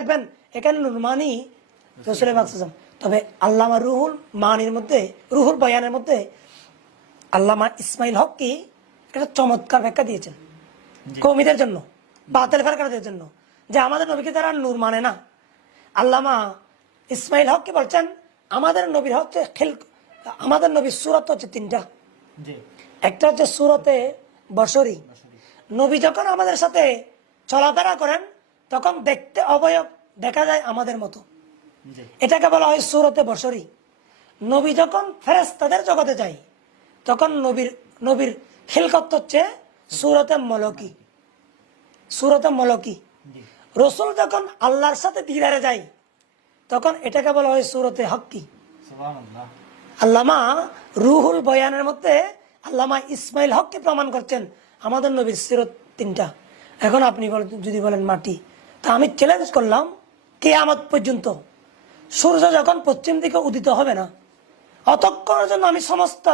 দেখবেন এখানে নুরমানি রসুলের মাকসুম। তবে আল্লামা রুহুল মানির মধ্যে, রুহুল বয়ানের মধ্যে আল্লামা ইসমাইল হক কি একটা চমৎকার ব্যাখ্যা দিয়েছেন কওমীদের জন্য, বাতিল ফেরকাদের জন্য, যে আমাদের নবীকে তারা নূর মানে না। আল্লামা ইসমাইল হক কি বলছেন, আমাদের নবীর হচ্ছে আমাদের নবীর সূরত হচ্ছে তিনটা। একটা হচ্ছে সূরতে বশরী, নবী যখন আমাদের সাথে চলাফেরা করেন তখন দেখতে অবয়ব দেখা যায় আমাদের মতো, এটাকে বলা হয় সূরতে বশরী। নবী যখন ফেরেশতাদের জগতে যায় তখন নবীর খিলকত হচ্ছে সূরতে মলকি, সূরতে মলকি। রসুল যখন আল্লাহর সাথে দিদারে যায় তখন এটাকে বলা হয় সূরতে হক্কি। আল্লামা রুহুল বয়ানের মধ্যে আল্লামা ইসমাইল হককে প্রমাণ করছেন আমাদের নবীর সিরত তিনটা। এখন আপনি যদি বলেন মাটি, তা আমি চ্যালেঞ্জ করলাম কিয়ামত পর্যন্ত সূর্য যখন পশ্চিম দিকে উদিত হবে না, অতক্ষণের জন্য আমি সমস্ত